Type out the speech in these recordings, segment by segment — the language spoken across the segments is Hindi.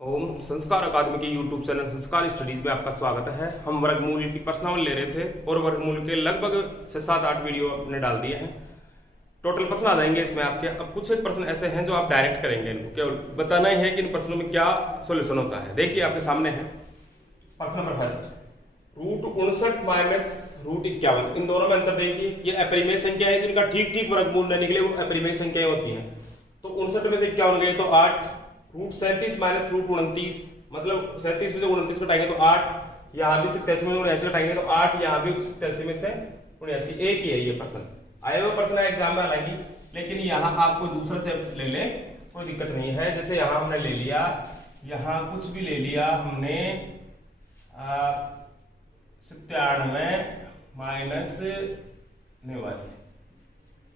ओम संस्कार अकादमी के YouTube चैनल संस्कार स्टडीज में आपका स्वागत है। हम वर्गमूल की प्रश्नावली ले रहे थे और वर्गमूल के लगभग 6-7-8 वीडियो आपने डाल दिए हैं। टोटल प्रश्न आ जाएंगे इसमें आपके। अब कुछ एक प्रश्न ऐसे हैं जो आप डायरेक्ट करेंगे, इनको केवल बताना ही है कि इन प्रश्नों में क्या सोल्यूशन होता है। देखिए आपके सामने है प्रश्न नंबर फर्स्ट, √59 माइनस √51। इन दोनों में अंतर देखिए। ये अपरिमेय संख्या है जिनका ठीक ठीक वर्गमूल न निकले वो अपरिमेय संख्याएं होती हैं। तो 59 में से 51 गए तो 8, √37 माइनस √29, मतलब 37 में से 29 घटाएंगे तो 8, यहाँ भी 87 में 79 घटाएंगे तो 8, यहाँ भी 87 में से 79। एक ही है ये प्रश्न, आए हुए प्रश्न एग्जाम में हालांकि, लेकिन यहाँ आपको दूसरा चैप्टर ले ले कोई दिक्कत नहीं है। जैसे यहाँ हमने ले लिया, यहाँ कुछ भी ले लिया हमने 97 माइनस 89,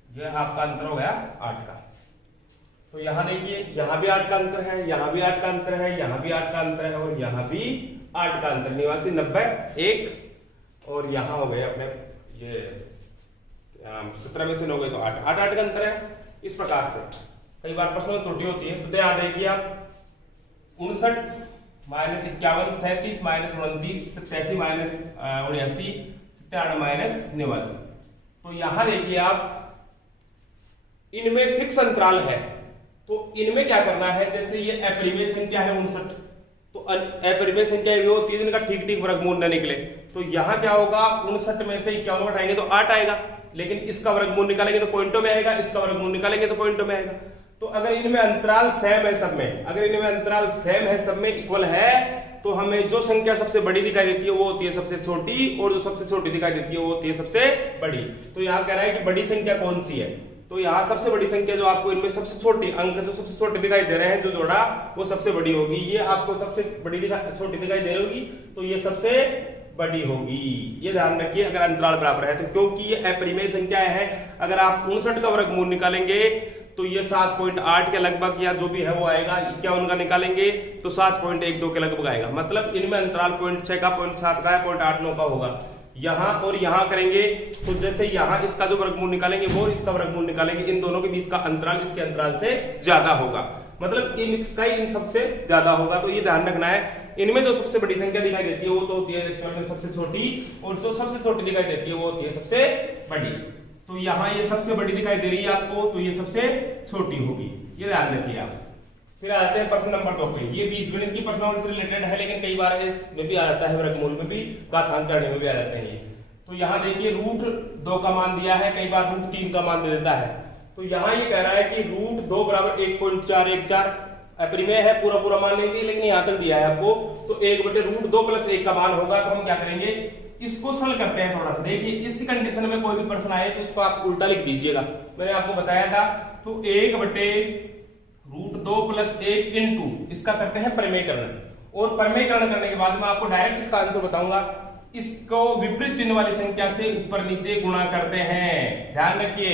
यह आपका अंतर हो गया 8 का। तो यहाँ देखिए, यहाँ भी 8 का अंतर है, यहाँ भी 8 का अंतर है, यहाँ भी 8 का अंतर है और यहाँ भी 8 का अंतर। 89 90 1 और यहाँ हो गए अपने ये 17 में से 9 गए तो 8 8 का अंतर है। इस प्रकार से कई बार प्रश्नों में त्रुटि होती है, तो ध्यान देखिए आप 59 माइनस 51, 37 माइनस 29, 87 माइनस 79, 97 माइनस 89। तो यहाँ देखिए आप, इनमें फिक्स अंतराल है, तो इनमें क्या करना है, जैसे ये अपरिमेय संख्या है 59, तो अपरिमेय संख्या वो होती है जिनका ठीक ठीक वर्गमूल न निकले। तो यहाँ क्या होगा, 59 में से 51 घटाएंगे तो 8 आएगा, लेकिन इसका वर्गमूल निकालेंगे तो पॉइंटों में आएगा, इसका वर्गमूल निकालेंगे तो पॉइंटों में आएगा। तो अगर इनमें अंतराल सेम है सब में, अगर इनमें अंतराल सेम है सब में, इक्वल है, तो हमें जो संख्या सबसे बड़ी दिखाई देती है वो होती है सबसे छोटी, और जो सबसे छोटी दिखाई देती है वो होती है सबसे बड़ी। तो यहाँ कह रहा है कि बड़ी संख्या कौन सी है, तो यहाँ सबसे बड़ी संख्या जो आपको इनमें सबसे छोटी अंक जो सबसे छोटे दिखाई दे रहे हैं, जो जोड़ा वो सबसे बड़ी होगी। ये आपको सबसे बड़ी छोटी दिखाई दे रही होगी, तो ये सबसे बड़ी होगी। ये ध्यान रखिए अगर अंतराल बराबर है तो, क्योंकि ये अपरिमेय संख्या है। अगर आप 59 का वर्गमूल निकालेंगे तो ये 7.8 के लगभग या जो भी है वो आएगा। 51 का निकालेंगे तो 7.12 के लगभग आएगा। मतलब इनमें अंतराल 0.6 का, 0.7 का है, 0.89 का होगा। यहाँ और यहाँ करेंगे तो जैसे यहाँ इसका जो वर्गमूल निकालेंगे वो इसका वर्गमूल निकालेंगे, इन दोनों के बीच का अंतराल इसके अंतराल से ज्यादा होगा, मतलब इसका इन सबसे ज्यादा होगा। तो ये ध्यान रखना है, इनमें जो सबसे बड़ी संख्या दिखाई देती है वो तो होती है एक्चुअल में सबसे छोटी, और जो सबसे छोटी दिखाई देती है वो होती है सबसे बड़ी। तो यहाँ ये सबसे बड़ी दिखाई दे रही है आपको, तो ये सबसे छोटी होगी, ये ध्यान रखिए आप। फिर आते हैं प्रश्न नंबर 2 पे। ये बीजगणित की प्रश्नावली से रिलेटेड है, लेकिन कई बार इसमें भी आ जाता है, वर्गमूल में भी, घातांक करने में भी आ जाते हैं ये। तो यहाँ देखिए √2 का मान दिया है, कई बार √3 का मान दे देता है। तो यहाँ ये कह रहा है कि √2 बराबर 1.414, अपरिमेय है, पूरा पूरा मान नहीं दिया, लेकिन यहाँ तक दिया है आपको। तो 1/√2 + 1 का मान होगा। तो हम क्या करेंगे, इसको सरल करते हैं थोड़ा सा। देखिए इस कंडीशन में कोई भी प्रश्न आए तो उसको आप उल्टा लिख दीजिएगा, मैंने आपको बताया था। तो 1/√2 + 1 इंटू इसका करते हैं परिमेयकरण, और परिमेयकरण करने के बाद मैं आपको डायरेक्ट इसका आंसर बताऊंगा। इसको विपरीत चिन्ह वाली संख्या से ऊपर नीचे गुणा करते हैं, ध्यान रखिए,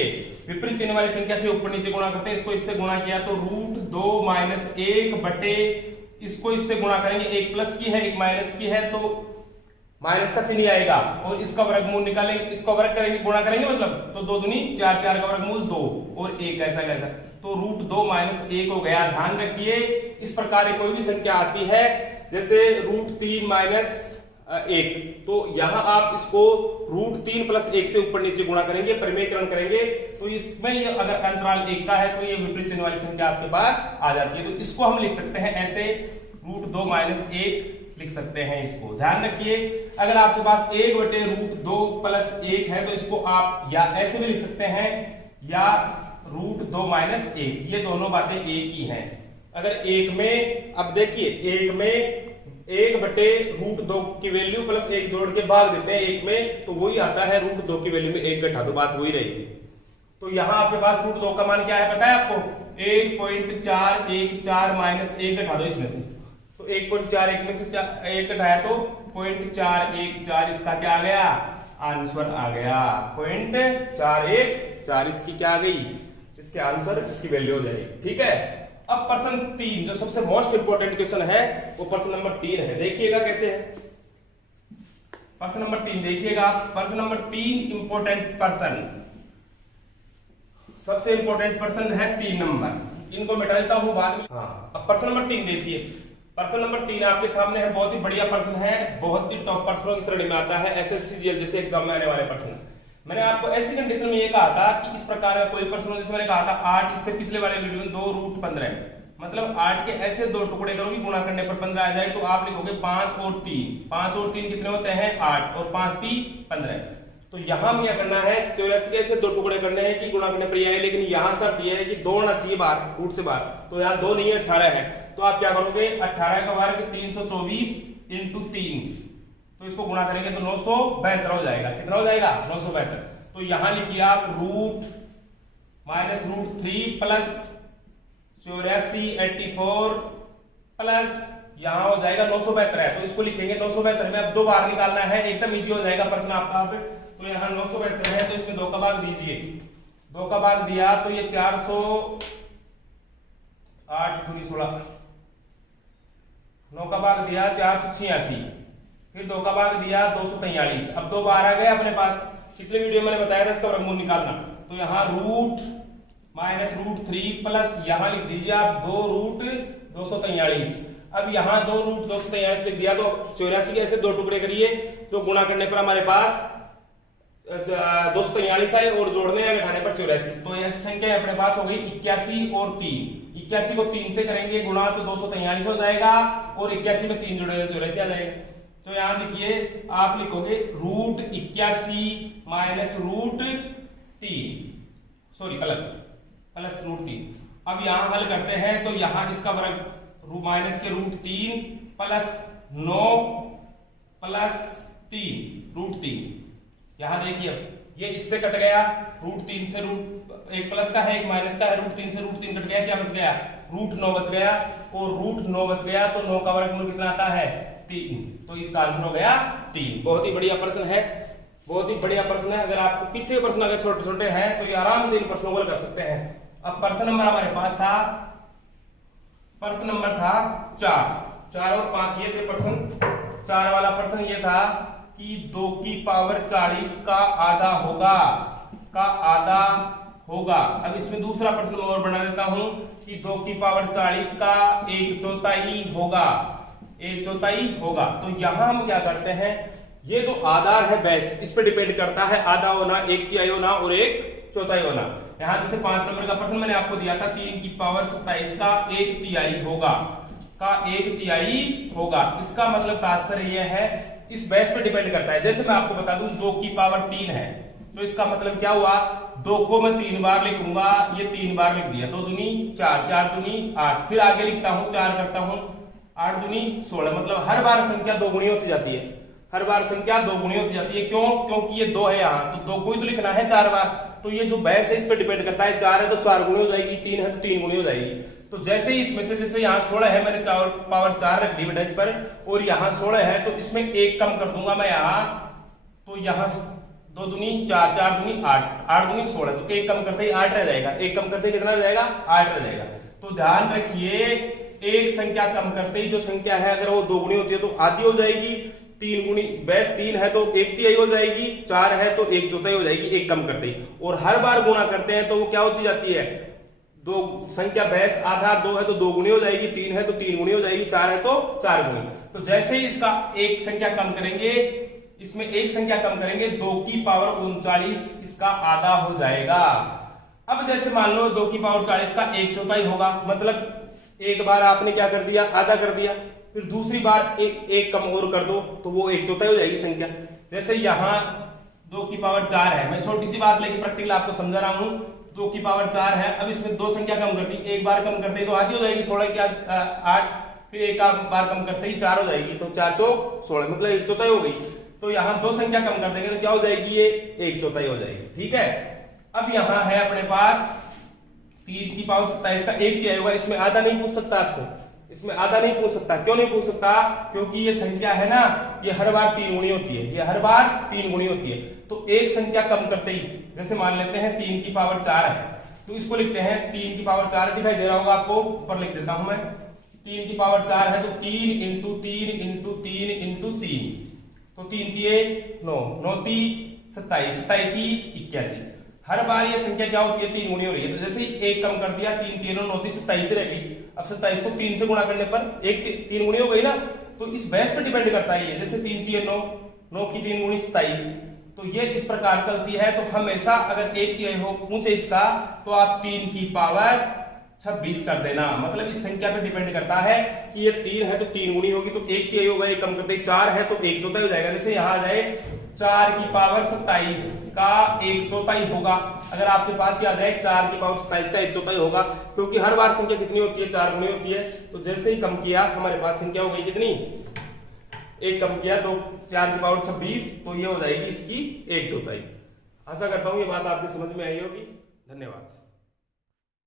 विपरीत चिन्ह वाली संख्या से ऊपर नीचे गुणा करते हैं। इसको इससे गुणा किया तो √2 माइनस 1 बटे, इसको इससे गुणा करेंगे, एक प्लस की है एक माइनस की है, तो माइनस का चिन्ह आएगा, और इसका वर्गमूल निकालेंगे, इसका वर्ग करेंगे, गुणा करेंगे, मतलब तो 2 दूनी 4, 4 का वर्गमूल 2 और 1 ऐसा कैसा, तो √2 माइनस 1 हो गया। ध्यान रखिए इस प्रकार की कोई भी संख्या आती है, जैसे √3 माइनस 1, तो यहां आप इसको √3 + 1 से ऊपर नीचे गुणा करेंगे, परिमेयकरण करेंगे, तो इसमें ये अगर अंतराल 1 का है तो ये विपरीत चिन्ह वाली संख्या आपके पास आ जाती है। तो इसको हम लिख सकते हैं ऐसे, √2 माइनस 1 लिख सकते हैं इसको। ध्यान रखिए अगर आपके पास 1/√2 + 1 है तो इसको आप या ऐसे भी लिख सकते हैं, या √2 माइनस 1, ये दोनों बातें एक ही हैं। अगर एक में, अब देखिए एक में 1/√2 की वैल्यू + 1 जोड़ के भाग देते हैं एक में, तो वही आता है √2 की वैल्यू में 1 घटा दो, बात वही रहेगी। तो यहां आपके पास √2 का मान क्या है पता है आपको, 1.414 माइनस 1 घटा दो इसमें से, तो 1.41 में से 1 घटाया तो 0.414, इसका क्या आ गया, आंसर आ गया 0.414, इसकी क्या आ गई, इसके आंसर, इसकी वैल्यू हो जाएगी। ठीक है, अब प्रश्न 3 जो सबसे मोस्ट इंपोर्टेंट क्वेश्चन है वो प्रश्न नंबर 3 है। देखिएगा कैसे है प्रश्न नंबर 3, देखिएगा प्रश्न नंबर 3 इंपोर्टेंट प्रश्न, सबसे इंपोर्टेंट प्रश्न है 3 नंबर। इनको मिटा देता हूं बाद में। हाँ, अब प्रश्न नंबर 3 देखिए, प्रश्न नंबर 3 आपके सामने है, बहुत ही बढ़िया प्रश्न है, बहुत ही टॉप प्रश्नों की श्रेणी में आता है, एसएससी जीएल जैसे एग्जाम में आने वाले प्रश्न। मैंने आपको ऐसी कंडीशन में ये कहा था कि इस प्रकार का कोई प्रश्न, जैसे मैंने कहा था 8, इससे पिछले वाले वीडियो में 2 रूट 15, मतलब 8 के ऐसे 2 टुकड़े करोगे गुणा करने पर 15 आ जाए, तो आप लिखोगे 5 और 3, 5 और 3 कितने होते हैं 8, और 5 3 15। तो यहां में क्या करना है, 84 के ऐसे 2 टुकड़े करने हैं कि गुणा करने पर ये है, लेकिन यहां शर्त ये है कि 2 होना चाहिए बाहर, रूट से बाहर, तो यहाँ 2 नहीं है 18 है, तो आप क्या करोगे 18 का वर्ग 324 इंटू 3, तो इसको गुणा करेंगे तो 972 हो जाएगा। कितना हो जाएगा 972। तो यहां लिखिए आप root minus root 3 plus 84 84 plus यहां हो जाएगा 972 है, तो इसको लिखेंगे 972 में अब 2 बाहर निकालना है, एकदम इजी हो जाएगा प्रश्न आपका। अब तो यहां 972 है, तो इसमें 2 का भाग दीजिए, 2 का भाग दिया तो ये 408 गुनी 16, 9 का भाग दिया 486, फिर 2 का भाग दिया 243। अब 2 बाहर आ गए अपने पास, पिछले वीडियो में मैंने बताया था इसका वर्गमूल निकालना। तो यहाँ रूट माइनस रूट 3 प्लस यहां लिख दीजिए आप 2 रूट 243। अब यहाँ 2 रूट 243 लिख दिया, तो 84 के ऐसे 2 टुकड़े करिए जो गुणा करने पर हमारे पास 243 आए और जोड़ने या घटाने पर 84। तो ऐसी संख्या अपने पास हो गई 81 और 3। 81 को 3 से करेंगे गुणा तो 243 हो जाएगा, और 81 में 3 जोड़ेंगे 84 आ जाएगा। तो यहां देखिए आप लिखोगे root 81 minus root 3, sorry plus root 3। अब यहां हल करते हैं, तो यहां इसका वर्ग माइनस के रूट 3 प्लस 9 प्लस 3 रूट 3। यहां देखिए ये इससे कट गया, रूट 3 से रूट, एक प्लस का है एक माइनस का है, रूट 3 से रूट 3 कट गया, क्या बच गया रूट 9 बच गया, और रूट 9 बच गया तो 9 का वर्गमूल कितना आता है 3, तो इसका आंसर हो गया 3। बहुत ही बढ़िया प्रश्न है, बहुत ही बढ़िया प्रश्न है। अगर आपको पीछे प्रश्न अगर छोटे छोटे हैं तो ये आराम से इन प्रश्नों को कर सकते हैं। अब प्रश्न नंबर हमारे पास था, प्रश्न नंबर था 4 और 5 ये थे प्रश्न। 4 वाला प्रश्न ये था कि 2 की पावर 40 का आधा होगा। अब इसमें दूसरा प्रश्न और बना देता हूं कि 2 की पावर 40 का 1/4 होगा, 1/4 होगा। तो यहां हम क्या करते हैं, ये जो आधा है बेस, इस पे डिपेंड करता है आधा होना, 1/4 होना और 1/4 होना। यहां जैसे 5 नंबर का प्रश्न मैंने आपको दिया था 3 की पावर 27 का 1/3 होगा, इसका मतलब तात्पर्य यह है इस बेस पे डिपेंड करता है। जैसे मैं आपको बता दूं 2 की पावर 3 है, तो इसका मतलब क्या हुआ, 2 को मैं 3 बार लिखूंगा, ये 3 बार लिख दिया, 2 दूनी 4, 4 दूनी 8, फिर आगे लिखता हूं 4 करता हूं, 8 दूनी 16, मतलब हर बार संख्या 2 गुनी होती जाती है, हर बार संख्या 2 गुनी होती जाती है। क्यों, क्योंकि ये 2 है यहाँ, तो 2 को ही तो लिखना है 4 बार, तो ये जो बेस है इस पे डिपेंड करता है। 4 है तो 4 गुनी हो जाएगी, 3 है तो 3 गुनी हो जाएगी। तो जैसे ही इसमें से, जैसे यहाँ 16 है, मैंने पावर 4 रख ली बेटा इस पर, और यहाँ 16 है तो इसमें 1 कम कर दूंगा मैं यहाँ, तो यहाँ 2 दूनी 4, 4 दूनी 8, 8 दूनी 16, तो 1 कम करते ही 8 रह जाएगा, 1 कम करते ही कितना रह जाएगा 8 रह जाएगा। तो ध्यान रखिए एक संख्या कम करते ही जो संख्या है अगर वो 2 गुनी होती है तो आधी हो जाएगी, 3 गुनी बेस 3 है तो 1/3 हो जाएगी, 4 है तो 1/4 हो जाएगी 1 कम करते ही, और हर बार गुणा करते हैं तो वो क्या होती जाती है, 2 संख्या बेस आधा 2 है तो 2 गुनी हो जाएगी, 3 है तो 3 गुनी हो जाएगी, 4 है तो 4 गुनी। तो जैसे ही इसका एक संख्या कम करेंगे, इसमें एक संख्या कम करेंगे, 2 की पावर 39 इसका आधा हो जाएगा। अब जैसे मान लो 2 की पावर 40 का 1/4 होगा, मतलब एक बार आपने क्या कर दिया आधा कर दिया, फिर दूसरी बार एक कम और कर दो तो वो 1/4 हो जाएगी संख्या। जैसे यहाँ 2 की पावर 4 है, मैं छोटी सी बात लेके प्रैक्टिकल आपको समझा रहा हूं, 2 की पावर 4 है, अब इसमें 2 संख्या कम कर दी, एक बार कम करते ही तो आधी हो जाएगी, 16 की 8, फिर एक बार कम करते ही 4 हो जाएगी, तो 4 चौक 16, मतलब 1/4 हो गई। तो यहाँ 2 संख्या कम कर देंगे तो क्या हो जाएगी, ये 1/4 हो जाएगी, ठीक है। अब यहाँ है अपने पास 3 की पावर 27 का 1/3 होगा, इसमें आधा नहीं पूछ सकता आपसे, इसमें आधा नहीं पूछ सकता। क्यों नहीं पूछ सकता, क्योंकि ये संख्या है ना, ये हर बार 3 गुनी होती है, ये हर बार 3 गुनी होती है। तो एक संख्या कम करते ही, जैसे मान लेते हैं 3 की पावर 4 है, तो इसको लिखते हैं 3 की पावर 4 दिखाई दे रहा होगा आपको, ऊपर लिख देता हूं मैं, 3 की पावर 4 है तो 3 इंटू 3 इंटू 3 इंटू 3, तो 3 3 9, 9 3 27, 27 3 81। हर बार ये संख्या क्या होती है 3 गुनी हो रही है, तो जैसे ही एक कम कर दिया 3 3 9 3 27 रह गई। अब 27 को 3 से गुणा करने पर एक 3 गुणी हो गई ना, तो इस बेस पे डिपेंड करता है ये, जैसे 3 3 9, 9 की 3 गुणी 27, तो ये इस प्रकार चलती है। तो हमेशा अगर एक की हो पूछे इसका, तो आप 3 की पावर 26 कर देना, मतलब इस संख्या पे डिपेंड करता है कि ये 3 है तो 3 गुणी होगी, तो एक की होगा, एक कम करते 4 है तो 1/4 हो जाएगा। जैसे यहाँ आ जाए 4 की पावर 27 का 1/4 होगा, अगर आपके पास ही आ जाए 4 की पावर 27 का 1/4 होगा, क्योंकि हर बार संख्या कितनी होती है, 4 गुणी होती है। तो जैसे ही कम किया हमारे पास संख्या हो गई कितनी, एक कम किया तो 4 की पावर 26, तो ये हो जाएगी इसकी 1/4। आशा करता हूं ये बात आपकी समझ में आई होगी। धन्यवाद।